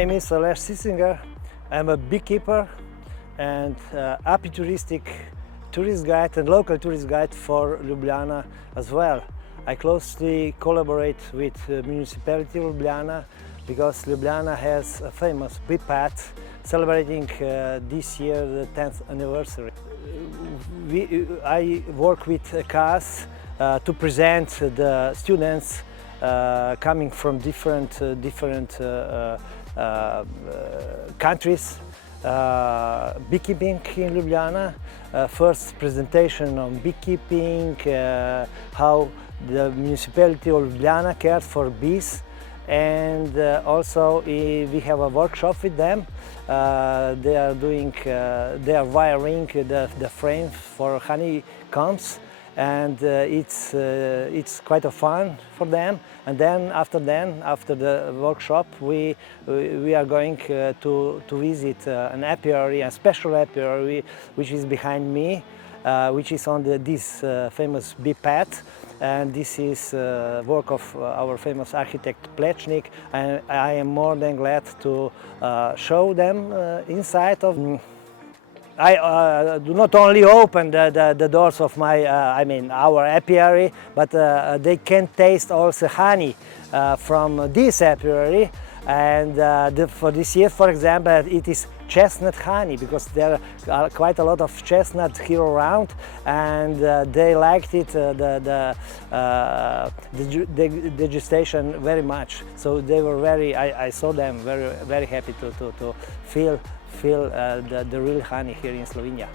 name is Aleš Sisinger. I'm a beekeeper and tourist guide and local tourist guide for Ljubljana as well. I closely collaborate with the municipality of Ljubljana because Ljubljana has a famous bee path celebrating this year the 10th anniversary. I work with CAS to present the students coming from different countries. Beekeeping in Ljubljana, first presentation on beekeeping, how the municipality of Ljubljana cares for bees, and also we have a workshop with them. They are wiring the frames for honeycombs, and it's quite a fun for them. And then after the workshop, we are going to visit an apiary, a special apiary, which is behind me, which is on this famous bee path. And this is work of our famous architect Plečnik, and I am more than glad to show them inside of. I do not only open the doors of our apiary, but they can taste also honey from this apiary. And for this year, for example, it is chestnut honey, because there are quite a lot of chestnut here around, and they liked it, the degustation very much. So they were I saw them very happy to feel the real honey here in Slovenia.